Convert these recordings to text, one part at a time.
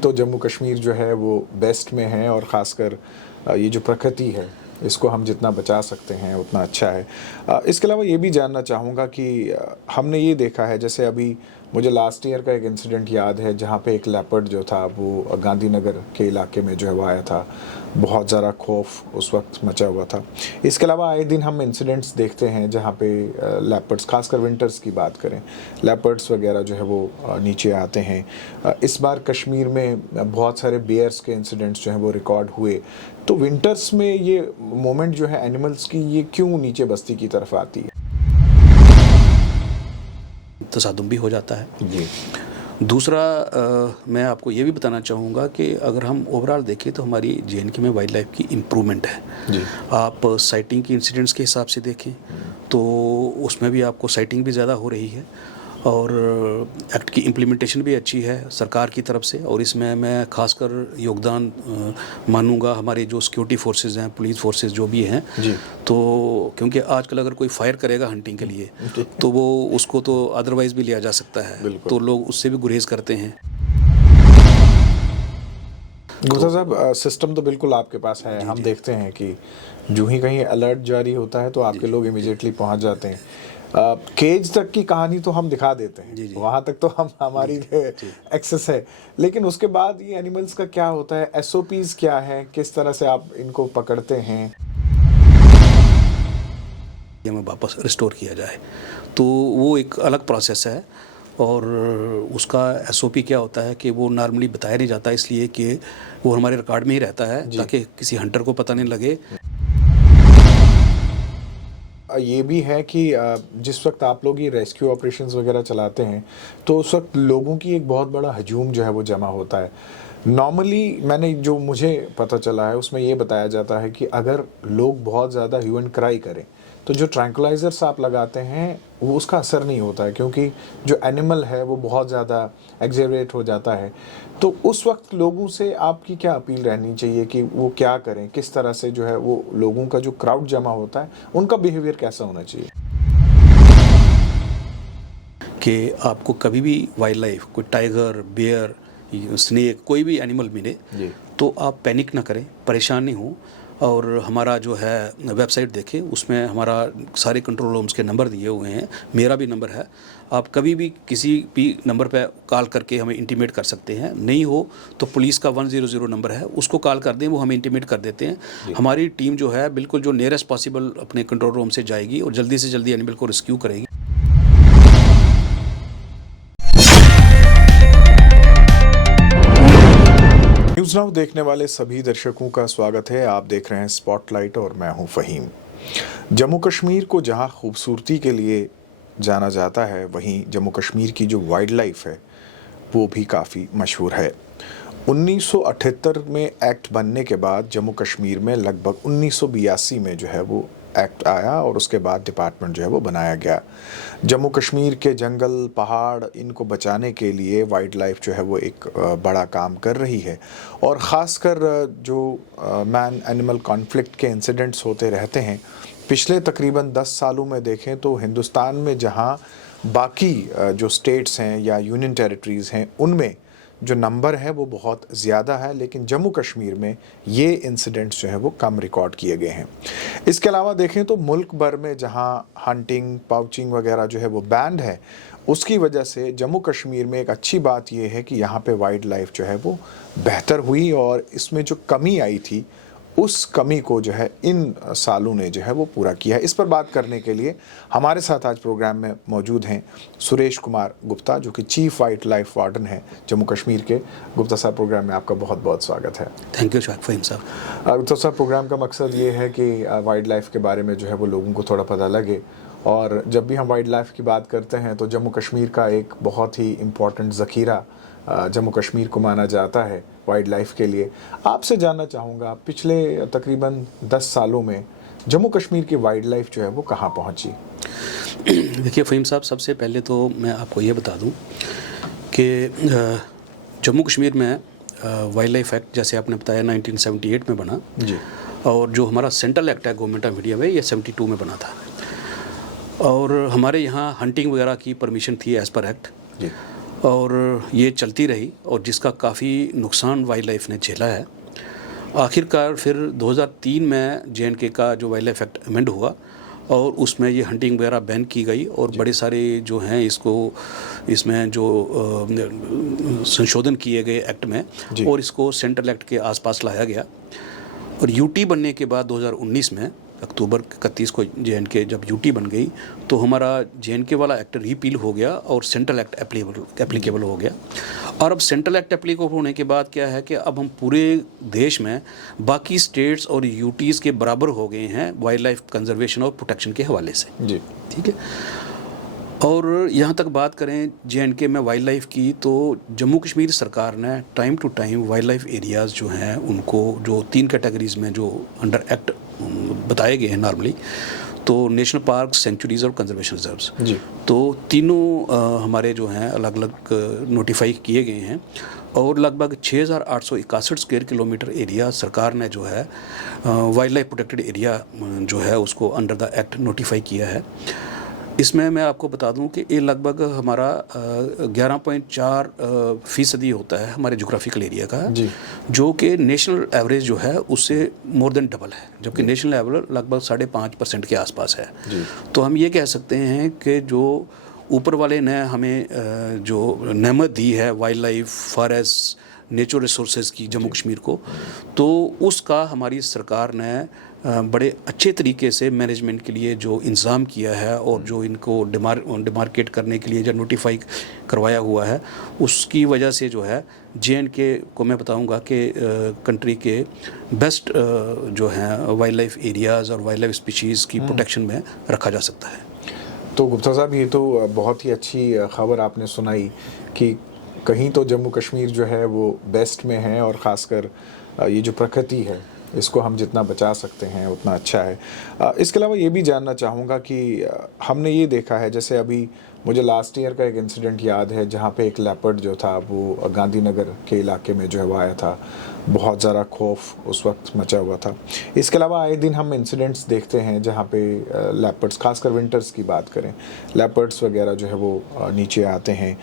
तो जम्मू कश्मीर जो है वो बेस्ट में है, और ख़ासकर ये जो प्रकृति है इसको हम जितना बचा सकते हैं उतना अच्छा है। इसके अलावा ये भी जानना चाहूँगा कि हमने ये देखा है, जैसे अभी मुझे लास्ट ईयर का एक इंसिडेंट याद है जहाँ पे एक लेपर्ड जो था वो गांधीनगर के इलाके में जो है वो आया था। बहुत ज़्यादा खौफ उस वक्त मचा हुआ था। इसके अलावा आए दिन हम इंसिडेंट्स देखते हैं जहाँ पे लेपर्ड्स, खासकर विंटर्स की बात करें, लेपर्ड्स वगैरह जो है वो नीचे आते हैं। इस बार कश्मीर में बहुत सारे बेयर्स के इंसिडेंट्स जो हैं वो रिकॉर्ड हुए। तो विंटर्स में ये मोमेंट जो है एनिमल्स की, ये क्यों नीचे बस्ती की तरफ आती है? तसादुम भी हो जाता है जी। दूसरा मैं आपको ये भी बताना चाहूँगा कि अगर हम ओवरऑल देखें तो हमारी JNK में वाइल्ड लाइफ की इम्प्रूवमेंट है जी। आप साइटिंग की इंसिडेंट्स के हिसाब से देखें तो उसमें भी आपको साइटिंग भी ज़्यादा हो रही है, और एक्ट की इम्प्लीमेंटेशन भी अच्छी है सरकार की तरफ से। और इसमें मैं खासकर योगदान मानूंगा हमारे जो सिक्योरिटी फोर्सेस हैं, पुलिस फोर्सेस जो भी हैं जी। तो क्योंकि आजकल अगर कोई फायर करेगा हंटिंग के लिए तो वो उसको तो अदरवाइज भी लिया जा सकता है, तो लोग उससे भी गुरेज करते हैं। गुप्ता साहब, सिस्टम तो बिल्कुल आपके पास है। हम देखते हैं कि जो ही कहीं अलर्ट जारी होता है तो आपके लोग इमीडिएटली पहुंच जाते हैं। केज तक की कहानी तो हम दिखा देते हैं, वहाँ तक तो हमारी एक्सेस है, लेकिन उसके बाद ये एनिमल्स का क्या होता है, SOPs क्या है, किस तरह से आप इनको पकड़ते हैं? ये में वापस रिस्टोर किया जाए तो वो एक अलग प्रोसेस है, और उसका SOP क्या होता है कि वो नॉर्मली बताया नहीं जाता, इसलिए कि वो हमारे रिकॉर्ड में ही रहता है ताकि किसी हंटर को पता नहीं लगे। ये भी है कि जिस वक्त आप लोग ये रेस्क्यू ऑपरेशंस वगैरह चलाते हैं तो उस वक्त लोगों की एक बहुत बड़ा हजूम जो है वो जमा होता है। नॉर्मली मैंने जो मुझे पता चला है उसमें ये बताया जाता है कि अगर लोग बहुत ज़्यादा ह्यू एंड क्राई करें तो जो ट्रैंकुलाइजर्स आप लगाते हैं वो उसका असर नहीं होता है, क्योंकि जो एनिमल है वो बहुत ज़्यादा एक्सेवरेट हो जाता है। तो उस वक्त लोगों से आपकी क्या अपील रहनी चाहिए कि वो क्या करें, किस तरह से जो है वो लोगों का जो क्राउड जमा होता है उनका बिहेवियर कैसा होना चाहिए? कि आपको कभी भी वाइल्ड लाइफ, कोई टाइगर, बेयर, स्नेक, कोई भी एनिमल मिले तो आप पैनिक ना करें, परेशान नहीं हो। और हमारा जो है वेबसाइट देखें, उसमें हमारा सारे कंट्रोल रूम्स के नंबर दिए हुए हैं, मेरा भी नंबर है। आप कभी भी किसी भी नंबर पे कॉल करके हमें इंटीमेट कर सकते हैं। नहीं हो तो पुलिस का 100 नंबर है, उसको कॉल कर दें, वो हमें इंटीमेट कर देते हैं। हमारी टीम जो है बिल्कुल जो नियरेस्ट पॉसिबल अपने कंट्रोल रूम से जाएगी और जल्दी से जल्दी एनिमल को रेस्क्यू करेगी। न्यूज़ नाउ देखने वाले सभी दर्शकों का स्वागत है। आप देख रहे हैं स्पॉटलाइट और मैं हूं फ़हीम। जम्मू कश्मीर को जहां खूबसूरती के लिए जाना जाता है, वहीं जम्मू कश्मीर की जो वाइल्ड लाइफ है वो भी काफ़ी मशहूर है। 1978 में एक्ट बनने के बाद जम्मू कश्मीर में लगभग 1982 में जो है वो एक्ट आया और उसके बाद डिपार्टमेंट जो है वो बनाया गया। जम्मू कश्मीर के जंगल, पहाड़, इनको बचाने के लिए वाइल्ड लाइफ जो है वो एक बड़ा काम कर रही है, और ख़ासकर जो मैन एनिमल कॉन्फ्लिक्ट के इंसिडेंट्स होते रहते हैं पिछले तकरीबन 10 सालों में देखें तो हिंदुस्तान में जहां बाकी जो स्टेट्स हैं या यूनियन टेरिटरीज़ हैं उनमें जो नंबर है वो बहुत ज़्यादा है, लेकिन जम्मू कश्मीर में ये इंसिडेंट्स जो है वो कम रिकॉर्ड किए गए हैं। इसके अलावा देखें तो मुल्क भर में जहां हंटिंग, पाउचिंग वगैरह जो है वो बैंड है, उसकी वजह से जम्मू कश्मीर में एक अच्छी बात ये है कि यहाँ पे वाइल्ड लाइफ जो है वो बेहतर हुई, और इसमें जो कमी आई थी उस कमी को जो है इन सालों ने जो है वो पूरा किया है। इस पर बात करने के लिए हमारे साथ आज प्रोग्राम में मौजूद हैं सुरेश कुमार गुप्ता, जो कि चीफ वाइल्ड लाइफ वार्डन है जम्मू कश्मीर के। गुप्ता साहब, प्रोग्राम में आपका बहुत बहुत स्वागत है। थैंक यू फ़हीम साहब। गुप्ता साहब, प्रोग्राम का मकसद ये है कि वाइल्ड लाइफ के बारे में जो है वो लोगों को थोड़ा पता लगे, और जब भी हम वाइल्ड लाइफ की बात करते हैं तो जम्मू कश्मीर का एक बहुत ही इम्पोर्टेंट ज़ख़ीरा जम्मू कश्मीर को माना जाता है वाइल्ड लाइफ के लिए। आपसे जानना चाहूँगा, पिछले तकरीबन 10 सालों में जम्मू कश्मीर की वाइल्ड लाइफ जो है वो कहाँ पहुँची? देखिए फ़हीम साहब, सबसे पहले तो मैं आपको ये बता दूं कि जम्मू कश्मीर में वाइल्ड लाइफ एक्ट, जैसे आपने बताया, 1978 में बना जी, और जो हमारा सेंट्रल एक्ट है गवर्नमेंट ऑफ इंडिया में, ये 72 में बना था। और हमारे यहाँ हंटिंग वगैरह की परमिशन थी एज़ पर एक्ट। जी। और ये चलती रही और जिसका काफ़ी नुकसान वाइल्ड लाइफ ने झेला है। आखिरकार फिर 2003 में जे.एंड.के का जो वाइल्ड लाइफ एक्ट अमेंड हुआ और उसमें ये हंटिंग वगैरह बैन की गई और बड़े सारे जो हैं इसमें जो संशोधन किए गए एक्ट में और इसको सेंट्रल एक्ट के आसपास लाया गया। और यूटी बनने के बाद 2019 में अक्टूबर 31 को जे.एंड.के जब यूटी बन गई तो हमारा जे.एंड.के वाला एक्ट रिपील हो गया और सेंट्रल एक्ट एप्लीकेबल हो गया। और अब सेंट्रल एक्ट एप्लीकेबल होने के बाद क्या है कि अब हम पूरे देश में बाकी स्टेट्स और यूटीज़ के बराबर हो गए हैं वाइल्ड लाइफ कंजर्वेशन और प्रोटेक्शन के हवाले से जी। ठीक है। और यहाँ तक बात करें जे.एंड.के में वाइल्ड लाइफ की तो जम्मू कश्मीर सरकार ने time to time wild life areas जो हैं उनको जो 3 कैटेगरीज़ में जो अंडर एक्ट बताए गए हैं नॉर्मली, तो नेशनल पार्क, सेंचुरीज़ और कंजर्वेशन रिजर्व्स जी, तो तीनों हमारे जो हैं अलग अलग नोटिफाई किए गए हैं और लगभग 6,861 स्क्वायर किलोमीटर एरिया सरकार ने जो है वाइल्ड लाइफ प्रोटेक्टेड एरिया जो है उसको अंडर द एक्ट नोटिफाई किया है। इसमें मैं आपको बता दूं कि ये लगभग हमारा 11.4% होता है हमारे जोग्राफिकल एरिया का जी, जो कि नेशनल एवरेज जो है उससे मोर देन डबल है, जबकि नेशनल एवरेज लगभग 5.5% के आसपास है जी। तो हम ये कह सकते हैं कि जो ऊपर वाले ने हमें जो नेमत दी है wild life, forest, natural resources की जम्मू कश्मीर को, तो उसका हमारी सरकार ने बड़े अच्छे तरीके से मैनेजमेंट के लिए जो इंतज़ाम किया है और जो इनको डिमार्केट करने के लिए जो नोटिफाई करवाया हुआ है उसकी वजह से जो है जे.एंड.के को मैं बताऊंगा कि कंट्री के बेस्ट जो हैं वाइल्ड लाइफ एरियाज़ और वाइल्ड लाइफ स्पीशीज़ की प्रोटेक्शन में रखा जा सकता है। तो गुप्ता साहब, ये तो बहुत ही अच्छी खबर आपने सुनाई कि कहीं तो जम्मू कश्मीर जो है वो बेस्ट में है और ख़ासकर ये जो प्रकृति है इसको हम जितना बचा सकते हैं उतना अच्छा है। इसके अलावा ये भी जानना चाहूँगा कि हमने ये देखा है, जैसे अभी मुझे लास्ट ईयर का एक इंसिडेंट याद है जहाँ पे एक लेपर्ड जो था वो गांधीनगर के इलाके में जो है वो आया था, बहुत ज़्यादा खौफ उस वक्त मचा हुआ था। इसके अलावा आए दिन हम इंसिडेंट्स देखते हैं जहाँ पे लेपर्ड्स, खासकर विंटर्स की बात करें, लेपर्ड्स वगैरह जो है वो नीचे आते हैं।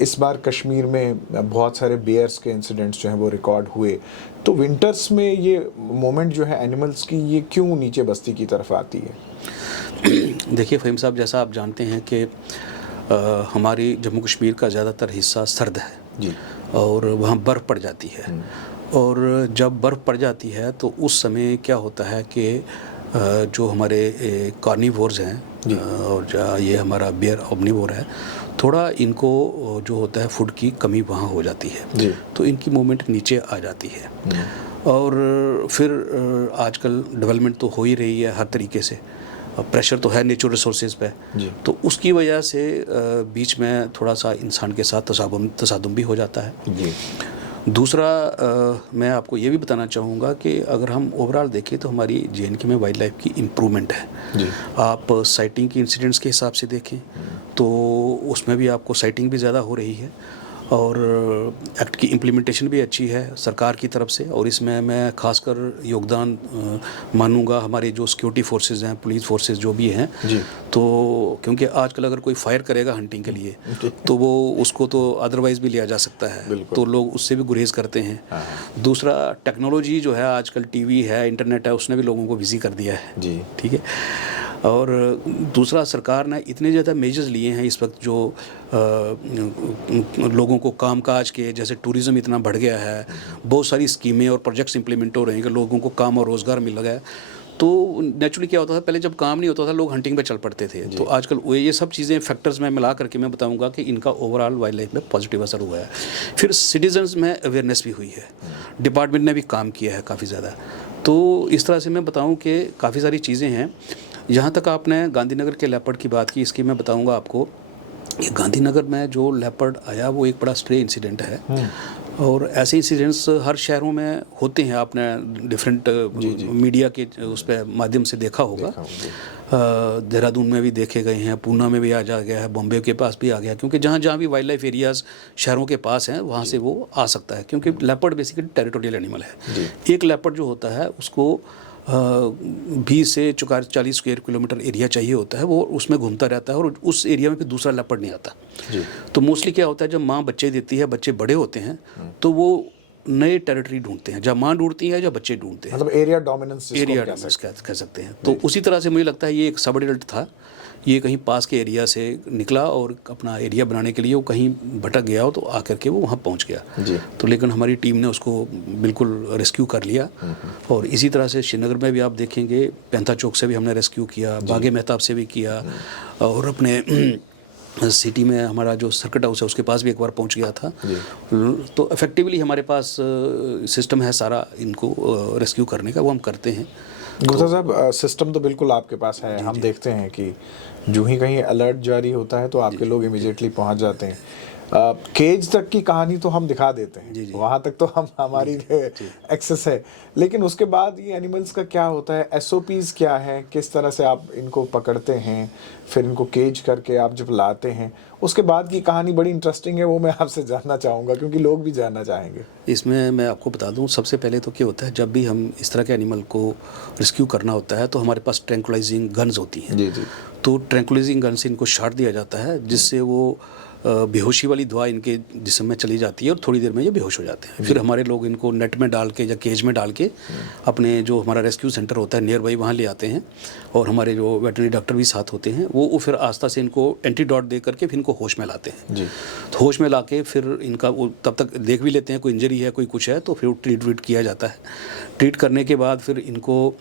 इस बार कश्मीर में बहुत सारे बेयर्स के इंसिडेंट्स जो हैं वो रिकॉर्ड हुए। तो विंटर्स में ये मोमेंट जो है एनिमल्स की, ये क्यों नीचे बस्ती की तरफ आती है? देखिए फ़हीम साहब, जैसा आप जानते हैं कि हमारी जम्मू कश्मीर का ज़्यादातर हिस्सा सर्द है जी, और वहाँ बर्फ़ पड़ जाती है। और जब बर्फ़ पड़ जाती है तो उस समय क्या होता है कि जो हमारे कार्निवोर्स हैं और ये हमारा बेयर ओमनिवोर है, थोड़ा इनको जो होता है फूड की कमी वहाँ हो जाती है जी, तो इनकी मूवमेंट नीचे आ जाती है। और फिर आजकल डेवलपमेंट तो हो ही रही है हर तरीके से, प्रेशर तो है नेचुरल रिसोर्सेज पे जी, तो उसकी वजह से बीच में थोड़ा सा इंसान के साथ तसादुम भी हो जाता है जी। दूसरा मैं आपको ये भी बताना चाहूँगा कि अगर हम ओवरऑल देखें तो हमारी जे.एंड.के में वाइल्ड लाइफ की इम्प्रूवमेंट है जी। आप साइटिंग की इंसिडेंट्स के हिसाब से देखें तो उसमें भी आपको साइटिंग भी ज़्यादा हो रही है और एक्ट की इम्प्लीमेंटेशन भी अच्छी है सरकार की तरफ से। और इसमें मैं खासकर योगदान मानूंगा हमारे जो सिक्योरिटी फोर्सेस हैं, पुलिस फोर्सेस जो भी हैं जी, तो क्योंकि आजकल अगर कोई फायर करेगा हंटिंग के लिए तो वो उसको तो अदरवाइज़ भी लिया जा सकता है, तो लोग उससे भी गुरेज करते हैं। दूसरा, टेक्नोलॉजी जो है आजकल टीवी है, इंटरनेट है, उसने भी लोगों को बिजी कर दिया है जी, ठीक है। और दूसरा, सरकार ने इतने ज़्यादा मेजर्स लिए हैं इस वक्त जो लोगों को कामकाज के, जैसे टूरिज़्म इतना बढ़ गया है, बहुत सारी स्कीमें और प्रोजेक्ट्स इंप्लीमेंट हो रहे हैं कि लोगों को काम और रोज़गार मिल गया है। तो नेचुरली क्या होता था, पहले जब काम नहीं होता था लोग हंटिंग पे चल पड़ते थे, तो आजकल ये सब चीज़ें फैक्टर्स में मिला करके मैं बताऊंगा कि इनका ओवरऑल वाइल्ड लाइफ में पॉजिटिव असर हुआ है। फिर सिटीजन्स में अवेयरनेस भी हुई है, डिपार्टमेंट ने भी काम किया है काफ़ी ज़्यादा। तो इस तरह से मैं बताऊँ कि काफ़ी सारी चीज़ें हैं। यहाँ तक आपने गांधीनगर के लेपर्ड की बात की, इसकी मैं बताऊंगा आपको, ये गांधीनगर में जो लेपर्ड आया वो एक बड़ा स्ट्रे इंसिडेंट है और ऐसे इंसिडेंट्स हर शहरों में होते हैं। आपने डिफरेंट मीडिया के उस पर माध्यम से देखा होगा, देहरादून में भी देखे गए हैं, पूना में भी आ जा गया है, बॉम्बे के पास भी आ गया, क्योंकि जहाँ जहाँ भी वाइल्ड लाइफ एरियाज़ शहरों के पास हैं वहाँ से वो आ सकता है, क्योंकि लेपर्ड बेसिकली टेरिटोरियल एनिमल है। एक लेपर्ड जो होता है उसको 20 से 40 स्क्वायर किलोमीटर एरिया चाहिए होता है, वो उसमें घूमता रहता है और उस एरिया में फिर दूसरा लेपर्ड नहीं आता। तो मोस्टली क्या होता है, जब माँ बच्चे देती है, बच्चे बड़े होते हैं, तो वो नए टेरिटरी ढूंढते हैं, जब माँ ढूंढती है या बच्चे ढूंढते हैं, मतलब एरिया डोमिनेंस कह सकते हैं। तो उसी तरह से मुझे लगता है ये एक सब एडल्ट था, ये कहीं पास के एरिया से निकला और अपना एरिया बनाने के लिए वो कहीं भटक गया हो, तो आकर के वो वहाँ पहुँच गया जी। तो लेकिन हमारी टीम ने उसको बिल्कुल रेस्क्यू कर लिया। और इसी तरह से श्रीनगर में भी आप देखेंगे, पैंथा चौक से भी हमने रेस्क्यू किया, बागे मेहताब से भी किया, और अपने सिटी में हमारा जो सर्किट हाउस है उसके पास भी एक बार पहुंच गया था। तो इफेक्टिवली हमारे पास सिस्टम है सारा इनको रेस्क्यू करने का, वो हम करते हैं। गुप्ता साहब, सिस्टम तो बिल्कुल आपके पास है। हम देखते हैं कि जो ही कहीं अलर्ट जारी होता है तो आपके लोग इमीडिएटली पहुंच जाते हैं। केज तक की कहानी तो हम दिखा देते हैं, वहाँ तक तो हमारी एक्सेस है, लेकिन उसके बाद ये एनिमल्स का क्या होता है, SOPs क्या है, किस तरह से आप इनको पकड़ते हैं, फिर इनको केज करके आप जब लाते हैं, उसके बाद की कहानी बड़ी इंटरेस्टिंग है, वो मैं आपसे जानना चाहूँगा क्योंकि लोग भी जानना चाहेंगे। इसमें मैं आपको बता दूं, सबसे पहले तो क्या होता है, जब भी हम इस तरह के एनिमल को रेस्क्यू करना होता है तो हमारे पास ट्रैंकुलाइजिंग गन्स होती हैं। जी। तो ट्रैंकुलाइजिंग गन से इनको शॉट दिया जाता है, जिससे वो बेहोशी वाली दवा इनके जिस्म में चली जाती है और थोड़ी देर में ये बेहोश हो जाते हैं। फिर हमारे लोग इनको नेट में डाल के या केज में डाल के अपने जो हमारा रेस्क्यू सेंटर होता है नियर बाई, वहाँ ले आते हैं, और हमारे जो वेटरनरी डॉक्टर भी साथ होते हैं, वो फिर आस्था से इनको एंटीडोट दे करके फिर इनको होश में लाते हैं जी। तो होश में ला के फिर इनका वो तब तक देख भी लेते हैं, कोई इंजरी है, कोई कुछ है, तो फिर ट्रीट किया जाता है। ट्रीट करने के बाद फिर इनको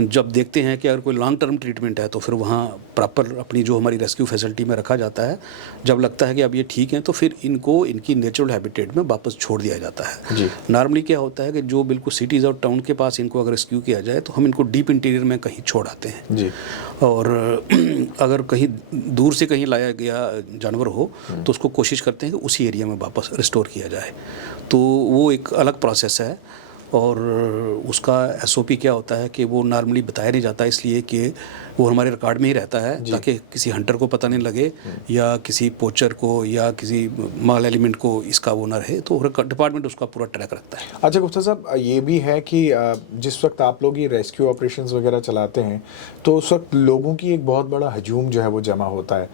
जब देखते हैं कि अगर कोई लॉन्ग टर्म ट्रीटमेंट है तो फिर वहाँ प्रॉपर अपनी जो हमारी रेस्क्यू फैसिलिटी में रखा जाता है। जब लगता है कि अब ये ठीक हैं तो फिर इनको इनकी नेचुरल हैबिटेट में वापस छोड़ दिया जाता है। नॉर्मली क्या होता है कि जो बिल्कुल सिटीज़ और टाउन के पास इनको अगर रेस्क्यू किया जाए तो हम इनको डीप इंटीरियर में कहीं छोड़ आते हैं जी। और अगर कहीं दूर से कहीं लाया गया जानवर हो तो उसको कोशिश करते हैं कि उसी एरिया में वापस रिस्टोर किया जाए। तो वो एक अलग प्रोसेस है, और उसका SOP क्या होता है कि वो नॉर्मली बताया नहीं जाता, इसलिए कि वो हमारे रिकॉर्ड में ही रहता है ताकि किसी हंटर को पता नहीं लगे या किसी पोचर को या किसी माल एलिमेंट को इसका वो न रहे। तो डिपार्टमेंट उसका पूरा ट्रैक रखता है। अच्छा गुप्ता साहब, ये भी है कि जिस वक्त आप लोग ये रेस्क्यू ऑपरेशंस वगैरह चलाते हैं तो उस वक्त लोगों की एक बहुत बड़ा हजूम जो है वो जमा होता है।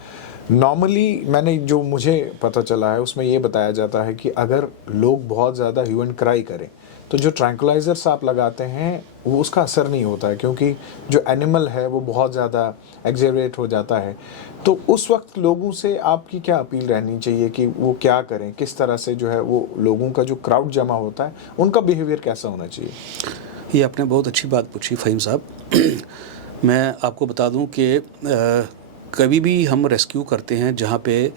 नॉर्मली मैंने जो मुझे पता चला है उसमें ये बताया जाता है कि अगर लोग बहुत ज़्यादा ह्यू एंड क्राई करें तो जो ट्रैंकुलाइजर्स आप लगाते हैं वो उसका असर नहीं होता है, क्योंकि जो एनिमल है वो बहुत ज़्यादा एक्सेलरेट हो जाता है। तो उस वक्त लोगों से आपकी क्या अपील रहनी चाहिए कि वो क्या करें, किस तरह से जो है वो लोगों का जो क्राउड जमा होता है उनका बिहेवियर कैसा होना चाहिए? ये आपने बहुत अच्छी बात पूछी फ़हीम साहब। मैं आपको बता दूं कि कभी भी हम रेस्क्यू करते हैं जहाँ पे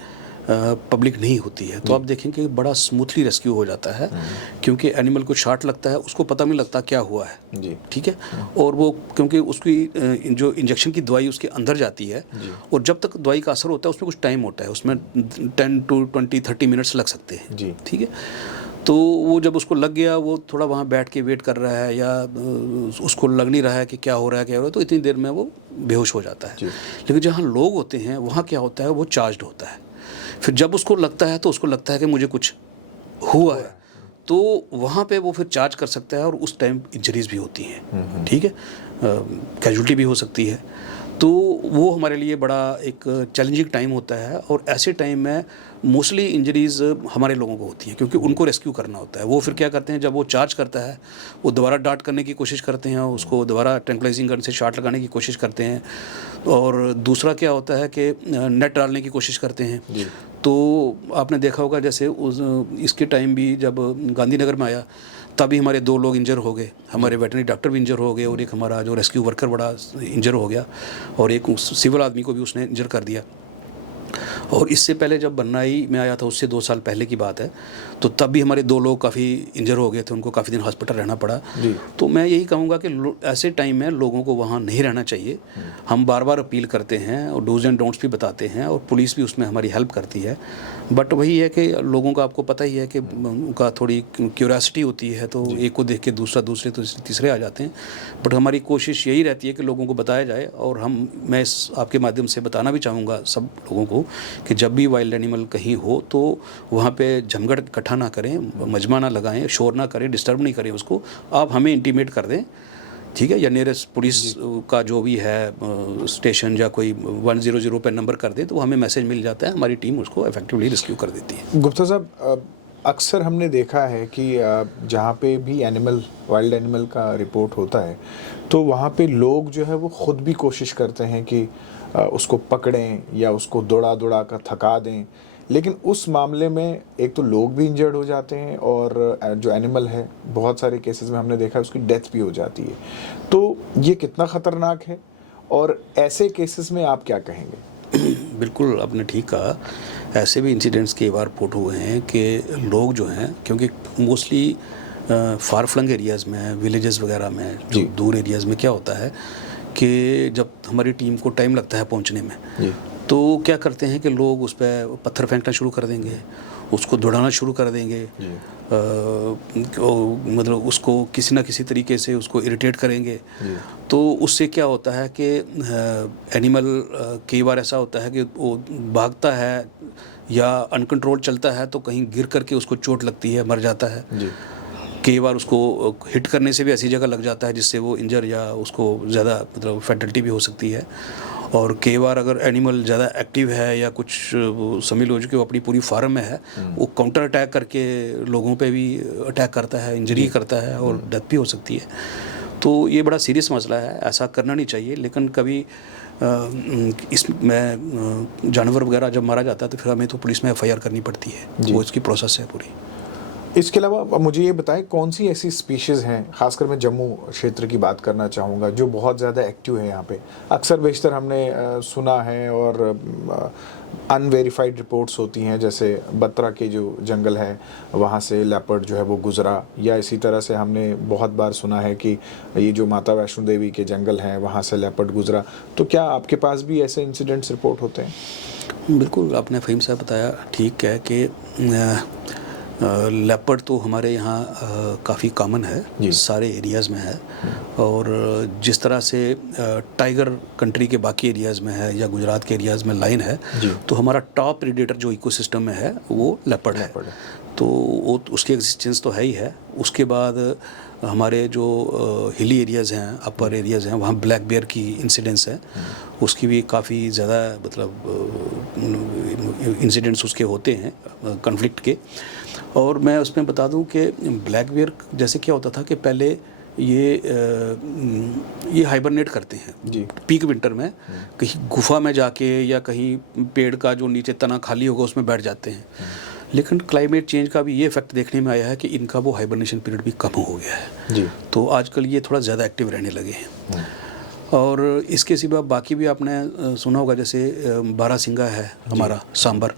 पब्लिक नहीं होती है तो आप देखेंगे बड़ा स्मूथली रेस्क्यू हो जाता है, क्योंकि एनिमल को शॉट लगता है, उसको पता नहीं लगता क्या हुआ है जी। ठीक है, और वो क्योंकि उसकी जो इंजेक्शन की दवाई उसके अंदर जाती है और जब तक दवाई का असर होता है उसमें कुछ टाइम होता है, उसमें 10 to 20-30 मिनट्स लग सकते हैं जी। ठीक है, तो वो जब उसको लग गया वो थोड़ा वहाँ बैठ के वेट कर रहा है या उसको लग नहीं रहा है कि क्या हो रहा है, तो इतनी देर में वो बेहोश हो जाता है। लेकिन जहाँ लोग होते हैं वहाँ क्या होता है, वो चार्ज्ड होता है। फिर जब उसको लगता है तो उसको लगता है कि मुझे कुछ हुआ है, तो वहाँ पे वो फिर चार्ज कर सकता है और उस टाइम इंजरीज भी होती हैं। ठीक है, कैजुअल्टी भी हो सकती है। तो वो हमारे लिए बड़ा एक चैलेंजिंग टाइम होता है, और ऐसे टाइम में मोस्टली इंजरीज़ हमारे लोगों को होती हैं क्योंकि उनको रेस्क्यू करना होता है। वो फिर क्या करते हैं, जब वो चार्ज करता है वो दोबारा डार्ट करने की कोशिश करते हैं, उसको दोबारा ट्रैंकुलाइजिंग गन से शॉट लगाने की कोशिश करते हैं, और दूसरा क्या होता है कि नेट डालने की कोशिश करते हैं। तो आपने देखा होगा जैसे इसके टाइम भी जब गांधीनगर में आया तभी हमारे 2 लोग इंजर हो गए, हमारे वेटरनरी डॉक्टर भी इंजर हो गए, और एक हमारा जो रेस्क्यू वर्कर बड़ा इंजर हो गया, और एक सिविल आदमी को भी उसने इंजर कर दिया। और इससे पहले जब बन्नाई में आया था, उससे 2 साल पहले की बात है, तो तब भी हमारे 2 लोग काफ़ी इंजर हो गए थे, उनको काफ़ी दिन हॉस्पिटल रहना पड़ा। तो मैं यही कहूँगा कि ऐसे टाइम में लोगों को वहाँ नहीं रहना चाहिए। हम बार बार अपील करते हैं और डूज एंड डोंट्स भी बताते हैं, और पुलिस भी उसमें हमारी हेल्प करती है। बट वही है कि लोगों का आपको पता ही है कि उनका थोड़ी क्यूरियोसिटी होती है, तो एक को देख के दूसरे तो तीसरे आ जाते हैं। बट हमारी कोशिश यही रहती है कि लोगों को बताया जाए, और मैं इस आपके माध्यम से बताना भी चाहूँगा सब लोगों को कि जब भी वाइल्ड एनिमल कहीं हो तो वहाँ पे जमघट इकट्ठा ना करें, मजमा ना लगाएं, शोर ना करें, डिस्टर्ब नहीं करें उसको। आप हमें इंटीमेट कर दें ठीक है, या नियरेस्ट पुलिस का जो भी है स्टेशन या कोई 100 पे नंबर कर दे तो हमें मैसेज मिल जाता है, हमारी टीम उसको इफेक्टिवली रेस्क्यू कर देती है। गुप्ता साहब, अक्सर हमने देखा है कि जहाँ पे भी वाइल्ड एनिमल का रिपोर्ट होता है तो वहाँ पे लोग जो है वो खुद भी कोशिश करते हैं कि उसको पकड़ें या उसको दौड़ा दौड़ा कर थका दें, लेकिन उस मामले में एक तो लोग भी इंजर्ड हो जाते हैं और जो एनिमल है बहुत सारे केसेस में हमने देखा है उसकी डेथ भी हो जाती है। तो ये कितना ख़तरनाक है और ऐसे केसेस में आप क्या कहेंगे? बिल्कुल आपने ठीक कहा, ऐसे भी इंसिडेंट्स कई बार रिपोर्ट हुए हैं कि लोग जो हैं, क्योंकि मोस्टली फार फ्लंग एरियाज़ में, विलेजेस वगैरह में, जो दूर एरियाज़ में क्या होता है कि जब हमारी टीम को टाइम लगता है पहुंचने में तो क्या करते हैं कि लोग उस पर पत्थर फेंकना शुरू कर देंगे, उसको दौड़ाना शुरू कर देंगे, मतलब उसको किसी ना किसी तरीके से उसको इरिटेट करेंगे। तो उससे क्या होता है कि एनिमल कई बार ऐसा होता है कि वो भागता है या अनकंट्रोल चलता है तो कहीं गिर करके उसको चोट लगती है, मर जाता है। कई बार उसको हिट करने से भी ऐसी जगह लग जाता है जिससे वो इंजर या उसको ज़्यादा मतलब फैटलिटी भी हो सकती है। और कई बार अगर एनिमल ज़्यादा एक्टिव है या कुछ समझ लो कि वो अपनी पूरी फार्म में है, वो काउंटर अटैक करके लोगों पे भी अटैक करता है, इंजरी करता है और डेथ भी हो सकती है। तो ये बड़ा सीरियस मसला है, ऐसा करना नहीं चाहिए। लेकिन कभी इसमें जानवर वगैरह जब मारा जाता है तो फिर हमें तो पुलिस में FIR करनी पड़ती है, वो इसकी प्रोसेस है पूरी। इसके अलावा मुझे ये बताएं कौन सी ऐसी स्पीशीज़ हैं, खासकर मैं जम्मू क्षेत्र की बात करना चाहूँगा, जो बहुत ज़्यादा एक्टिव है यहाँ पे। अक्सर बेशतर हमने सुना है और अनवेरीफाइड रिपोर्ट्स होती हैं, जैसे बत्रा के जो जंगल है वहाँ से लेपर्ड जो है वो गुजरा, या इसी तरह से हमने बहुत बार सुना है कि ये जो माता वैष्णो देवी के जंगल हैं वहाँ से लेपर्ड गुजरा। तो क्या आपके पास भी ऐसे इंसिडेंट्स रिपोर्ट होते हैं? बिल्कुल, आपने फ़हीम साहब बताया ठीक है कि लेपर्ड तो हमारे यहाँ काफ़ी कॉमन है, सारे एरियाज़ में है। और जिस तरह से टाइगर कंट्री के बाकी एरियाज़ में है या गुजरात के एरियाज़ में लाइन है, तो हमारा टॉप प्रेडेटर जो इकोसिस्टम में है वो लेपर्ड है। तो वो उसकी एग्जिस्टेंस तो है ही है। उसके बाद हमारे जो हिली एरियाज़ हैं, अपर एरियाज़ हैं, वहाँ ब्लैक बेयर की इंसिडेंस है, उसकी भी काफ़ी ज़्यादा मतलब इंसिडेंट्स उसके होते हैं कॉन्फ्लिक्ट के। और मैं उसमें बता दूं कि ब्लैक बेयर जैसे क्या होता था कि पहले ये हाइबरनेट करते हैं पीक विंटर में, कहीं गुफा में जाके या कहीं पेड़ का जो नीचे तना खाली होगा उसमें बैठ जाते हैं। लेकिन क्लाइमेट चेंज का भी ये इफेक्ट देखने में आया है कि इनका वो हाइबरनेशन पीरियड भी कम हो गया है तो आजकल ये थोड़ा ज़्यादा एक्टिव रहने लगे हैं। और इसके सिवा बाकी भी आपने सुना होगा, जैसे बारासिंगा है हमारा सांबर,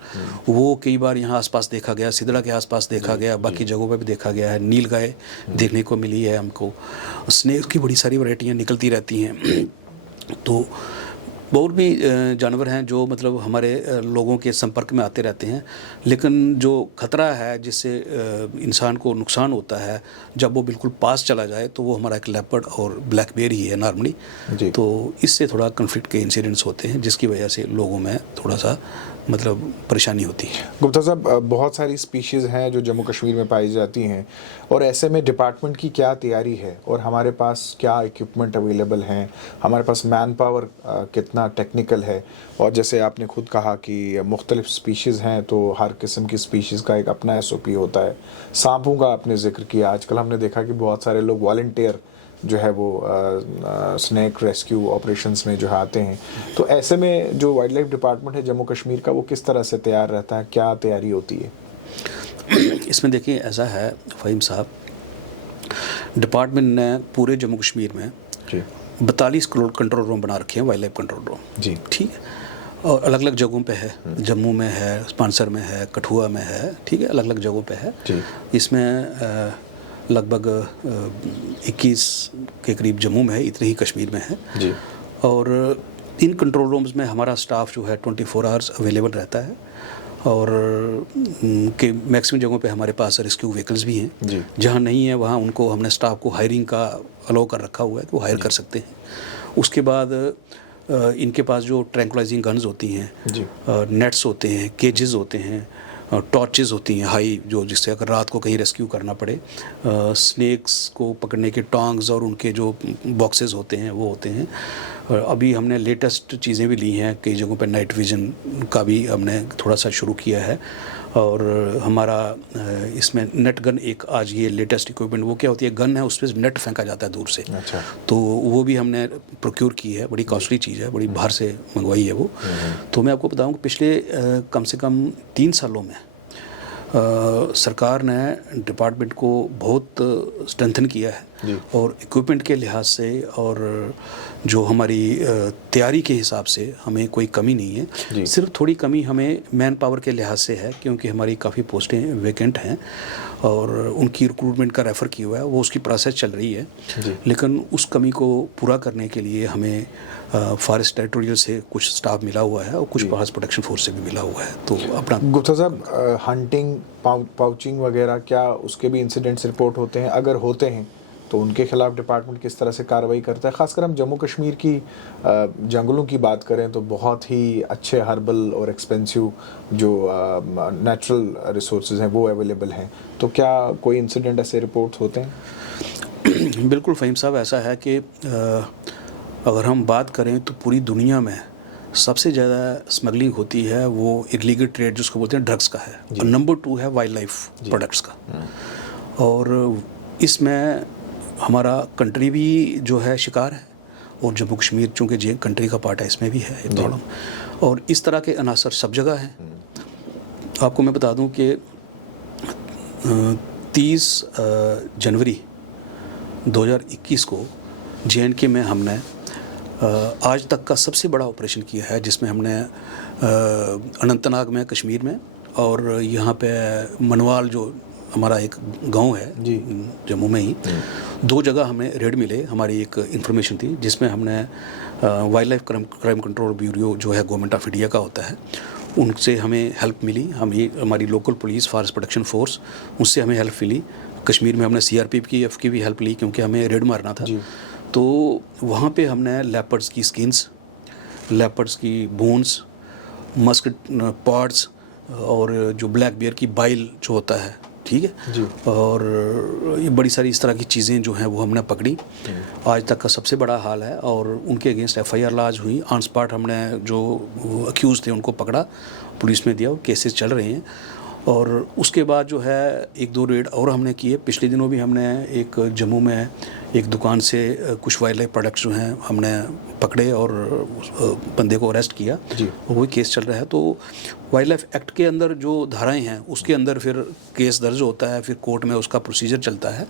वो कई बार यहाँ आसपास देखा गया, सिदड़ा के आसपास देखा गया, बाकी जगहों पे भी देखा गया है। नील गाय देखने को मिली है हमको। स्नेक की बड़ी सारी वैरायटियाँ निकलती रहती हैं। तो और भी जानवर हैं जो मतलब हमारे लोगों के संपर्क में आते रहते हैं। लेकिन जो खतरा है जिससे इंसान को नुकसान होता है जब वो बिल्कुल पास चला जाए, तो वो हमारा एक लेपर्ड और ब्लैक बेयर ही है नॉर्मली। तो इससे थोड़ा कन्फ्लिक्ट के इंसिडेंट्स होते हैं जिसकी वजह से लोगों में थोड़ा सा मतलब परेशानी होती है। गुप्ता साहब, बहुत सारी स्पीशीज़ हैं जो जम्मू कश्मीर में पाई जाती हैं, और ऐसे में डिपार्टमेंट की क्या तैयारी है और हमारे पास क्या इक्विपमेंट अवेलेबल हैं, हमारे पास मैन पावर कितना टेक्निकल है? और जैसे आपने खुद कहा कि मुख्तलिफ स्पीशीज़ हैं तो हर किस्म की स्पीशीज़ का एक अपना SOP होता है। सांपों का आपने जिक्र किया, आजकल हमने देखा कि बहुत सारे लोग वॉलंटियर जो है वो स्नेक रेस्क्यू ऑपरेशंस में जो आते हैं। तो ऐसे में जो वाइल्ड लाइफ डिपार्टमेंट है जम्मू कश्मीर का, वो किस तरह से तैयार रहता है, क्या तैयारी होती है? इसमें देखिए ऐसा है फ़हीम साहब, डिपार्टमेंट ने पूरे जम्मू कश्मीर में 42 करोड़ कंट्रोल रूम बना रखे हैं, वाइल्ड लाइफ कंट्रोल रूम। ठीक है, और अलग अलग जगहों पे है, जम्मू में है, स्पांसर में है, कठुआ में है, ठीक है, अलग अलग जगहों पे है। इसमें लगभग 21 के करीब जम्मू में है, इतने ही कश्मीर में है। और इन कंट्रोल रूम्स में हमारा स्टाफ जो है 24 आवर्स अवेलेबल रहता है। और के मैक्सिमम जगहों पे हमारे पास रेस्क्यू व्हीकल्स भी हैं। जहाँ नहीं है वहाँ उनको हमने स्टाफ को हायरिंग का अलाउ कर रखा हुआ है कि वो हायर कर सकते हैं। उसके बाद इनके पास जो ट्रैंकुलाइजिंग गन्स होती हैं, नेट्स होते हैं, केजेस होते हैं, टॉर्चेस होती हैं हाई, जो जिससे अगर रात को कहीं रेस्क्यू करना पड़े, स्नेक्स को पकड़ने के टोंग्स और उनके जो बॉक्सेस होते हैं वो होते हैं। अभी हमने लेटेस्ट चीज़ें भी ली हैं, कई जगहों पे नाइट विज़न का भी हमने थोड़ा सा शुरू किया है। और हमारा इसमें नेट गन, एक आज ये लेटेस्ट इक्विपमेंट, वो क्या होती है, गन है, उस पर नेट फेंका जाता है दूर से। अच्छा। तो वो भी हमने प्रोक्योर की है, बड़ी कॉस्टली चीज़ है, बड़ी बाहर से मंगवाई है वो। तो मैं आपको बताऊं कि पिछले कम से कम 3 सालों में सरकार ने डिपार्टमेंट को बहुत स्ट्रेंथन किया है, और इक्विपमेंट के लिहाज से और जो हमारी तैयारी के हिसाब से हमें कोई कमी नहीं है। सिर्फ थोड़ी कमी हमें मैन पावर के लिहाज से है, क्योंकि हमारी काफ़ी पोस्टें वैकेंट हैं और उनकी रिक्रूटमेंट का रेफ़र किया हुआ है, वो उसकी प्रोसेस चल रही है। लेकिन उस कमी को पूरा करने के लिए हमें फॉरेस्ट टेरिटोरियल से कुछ स्टाफ मिला हुआ है और कुछ फॉरेस्ट प्रोटेक्शन फोर्स से भी मिला हुआ है। तो अपना गुप्ता साहब, हंटिंग, पाउचिंग वगैरह, क्या उसके भी इंसिडेंट्स रिपोर्ट होते हैं? अगर होते हैं तो उनके खिलाफ डिपार्टमेंट किस तरह से कार्रवाई करता है? खासकर हम जम्मू कश्मीर की जंगलों की बात करें तो बहुत ही अच्छे हर्बल और एक्सपेंसिव जो नेचुरल रिसोर्सेज हैं वो अवेलेबल हैं। तो क्या कोई इंसिडेंट ऐसे रिपोर्ट्स होते हैं? बिल्कुल फ़हीम साहब, ऐसा है कि अगर हम बात करें तो पूरी दुनिया में सबसे ज़्यादा स्मगलिंग होती है वो इलीगल ट्रेड जिसको बोलते हैं ड्रग्स का है, और नंबर 2 है वाइल्ड लाइफ प्रोडक्ट्स का। और इसमें हमारा कंट्री भी जो है शिकार है, और जम्मू कश्मीर चूँकि जे कंट्री का पार्ट है, इसमें भी है एक प्रॉब्लम। और इस तरह के अनासर सब जगह हैं। आपको मैं बता दूं कि 30 जनवरी 2021 को JNK में हमने आज तक का सबसे बड़ा ऑपरेशन किया है, जिसमें हमने अनंतनाग में, कश्मीर में, और यहाँ पे मनवाल जो हमारा एक गांव है जम्मू में ही, 2 जगह हमें रेड मिले। हमारी एक इन्फॉर्मेशन थी जिसमें हमने wild life crime control bureau जो है गवर्नमेंट ऑफ इंडिया का होता है, उनसे हमें हेल्प मिली। हमारी local police, forest protection force, उससे हमें हेल्प मिली। कश्मीर में हमने CRPF की भी हेल्प ली, क्योंकि हमें रेड मारना था। तो वहाँ पे हमने लेपर्ड्स की स्किन्स, लेपर्ड्स की बोन्स, मस्क पॉड्स, और जो ब्लैक बियर की बाइल जो होता है, ठीक है जी, और ये बड़ी सारी इस तरह की चीज़ें जो हैं वो हमने पकड़ी। आज तक का सबसे बड़ा हाल है। और उनके अगेंस्ट FIR लॉन्च हुई। ऑन स्पॉट हमने जो अक्यूज़ थे उनको पकड़ा, पुलिस में दिया, केसेस चल रहे हैं। और उसके बाद जो है 1-2 रेड और हमने किए। पिछले दिनों भी हमने एक जम्मू में एक दुकान से कुछ वाइल्ड लाइफ प्रोडक्ट्स जो हैं हमने पकड़े और बंदे को अरेस्ट किया, वही केस चल रहा है। तो वाइल्ड लाइफ एक्ट के अंदर जो धाराएं हैं उसके अंदर फिर केस दर्ज होता है, फिर कोर्ट में उसका प्रोसीजर चलता है,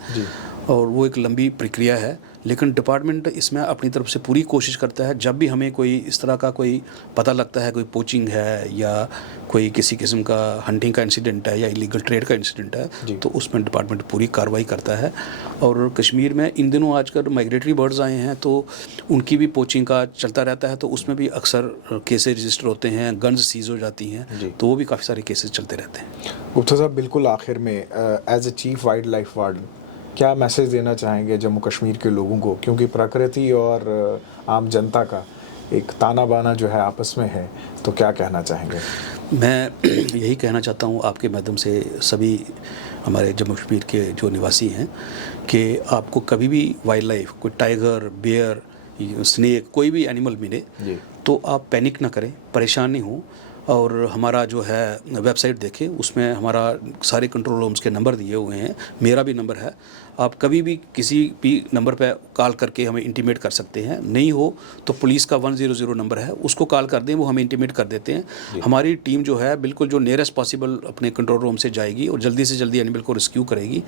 और वो एक लंबी प्रक्रिया है। लेकिन डिपार्टमेंट इसमें अपनी तरफ से पूरी कोशिश करता है, जब भी हमें कोई इस तरह का कोई पता लगता है, कोई पोचिंग है या कोई किसी किस्म का हंटिंग का इंसिडेंट है या इलीगल ट्रेड का इंसिडेंट है, तो उसमें डिपार्टमेंट पूरी कार्रवाई करता है। और कश्मीर में इन दिनों आजकल माइग्रेटरी बर्ड्स आए हैं, तो उनकी भी पोचिंग का चलता रहता है, तो उसमें भी अक्सर केसेस रजिस्टर होते हैं, गन्स सीज हो जाती हैं, तो वो भी काफ़ी सारे केसेस चलते रहते हैं। गुप्ता साहब, बिल्कुल आखिर में as a chief wild life warden क्या मैसेज देना चाहेंगे जम्मू कश्मीर के लोगों को? क्योंकि प्रकृति और आम जनता का एक ताना बाना जो है आपस में है, तो क्या कहना चाहेंगे? मैं यही कहना चाहता हूँ आपके माध्यम से सभी हमारे जम्मू कश्मीर के जो निवासी हैं कि आपको कभी भी वाइल्ड लाइफ, कोई टाइगर, बेयर, स्नेक, कोई भी एनिमल मिले तो आप पैनिक ना करें, परेशान नहीं हो। और हमारा जो है वेबसाइट देखें, उसमें हमारा सारे कंट्रोल रूम्स के नंबर दिए हुए हैं, मेरा भी नंबर है। आप कभी भी किसी भी नंबर पर कॉल करके हमें इंटीमेट कर सकते हैं। नहीं हो तो पुलिस का 100 नंबर है, उसको कॉल कर दें, वो हमें इंटीमेट कर देते हैं। हमारी टीम जो है बिल्कुल जो नियरेस्ट पॉसिबल अपने कंट्रोल रूम से जाएगी और जल्दी से जल्दी एनिमल को रेस्क्यू करेगी।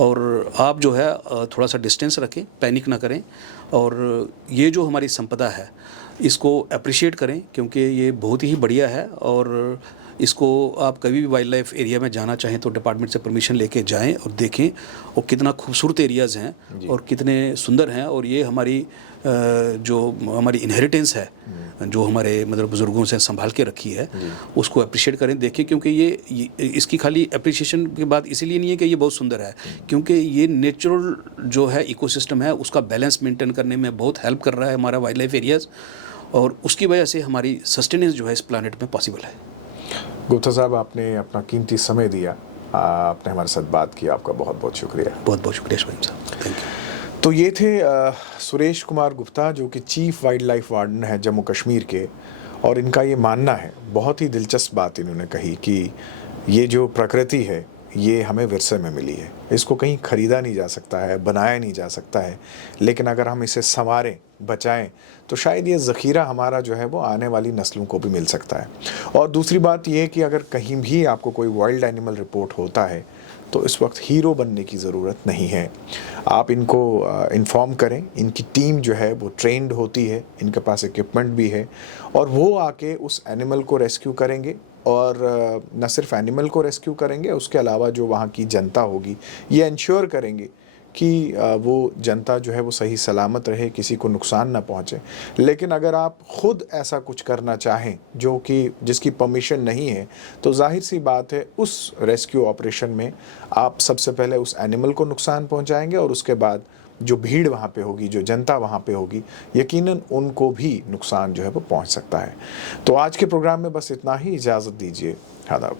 और आप जो है थोड़ा सा डिस्टेंस रखें, पैनिक ना करें, और ये जो हमारी संपदा है इसको अप्रिशिएट करें, क्योंकि ये बहुत ही बढ़िया है। और इसको आप कभी भी वाइल्ड लाइफ एरिया में जाना चाहें तो डिपार्टमेंट से परमिशन लेके जाएं और देखें, और कितना खूबसूरत एरियाज़ हैं और कितने सुंदर हैं। और ये हमारी जो हमारी इनहेरिटेंस है, जो हमारे मतलब बुज़ुर्गों से संभाल के रखी है, उसको अप्रिशिएट करें, देखें। क्योंकि ये इसकी खाली अप्रिशिएशन की बात इसीलिए नहीं है कि ये बहुत सुंदर है, क्योंकि ये नेचुरल जो है इकोसिस्टम है उसका बैलेंस मेंटेन करने में बहुत हेल्प कर रहा है हमारा वाइल्ड लाइफ एरियाज़, और उसकी वजह से हमारी सस्टेनेंस जो है इस प्लानट में पॉसिबल है। गुप्ता साहब, आपने अपना कीमती समय दिया, आपने हमारे साथ बात की, आपका बहुत बहुत शुक्रिया। बहुत बहुत शुक्रिया शोएब साहब, थैंक यू। तो ये थे सुरेश कुमार गुप्ता, जो कि चीफ वाइल्ड लाइफ वार्डन है जम्मू कश्मीर के, और इनका ये मानना है, बहुत ही दिलचस्प बात इन्होंने कही कि ये जो प्रकृति है ये हमें विरसे में मिली है, इसको कहीं ख़रीदा नहीं जा सकता है, बनाया नहीं जा सकता है, लेकिन अगर हम इसे संवारें, बचाएं, तो शायद ये ज़ख़ीरा हमारा जो है वो आने वाली नस्लों को भी मिल सकता है। और दूसरी बात ये कि अगर कहीं भी आपको कोई वाइल्ड एनिमल रिपोर्ट होता है तो इस वक्त हीरो बनने की ज़रूरत नहीं है। आप इनको इन्फॉर्म करें, इनकी टीम जो है वो ट्रेंड होती है, इनके पास इक्विपमेंट भी है, और वो आके उस एनिमल को रेस्क्यू करेंगे, और न सिर्फ एनिमल को रेस्क्यू करेंगे, उसके अलावा जो वहाँ की जनता होगी ये इंश्योर करेंगे कि वो जनता जो है वो सही सलामत रहे, किसी को नुकसान ना पहुँचे। लेकिन अगर आप ख़ुद ऐसा कुछ करना चाहें जो कि जिसकी परमिशन नहीं है, तो जाहिर सी बात है उस रेस्क्यू ऑपरेशन में आप सबसे पहले उस एनिमल को नुकसान पहुँचाएंगे, और उसके बाद जो भीड़ वहाँ पे होगी, जो जनता वहाँ पे होगी, यकीनन उनको भी नुकसान जो है वो पहुँच सकता है। तो आज के प्रोग्राम में बस इतना ही, इजाज़त दीजिए, आदाब।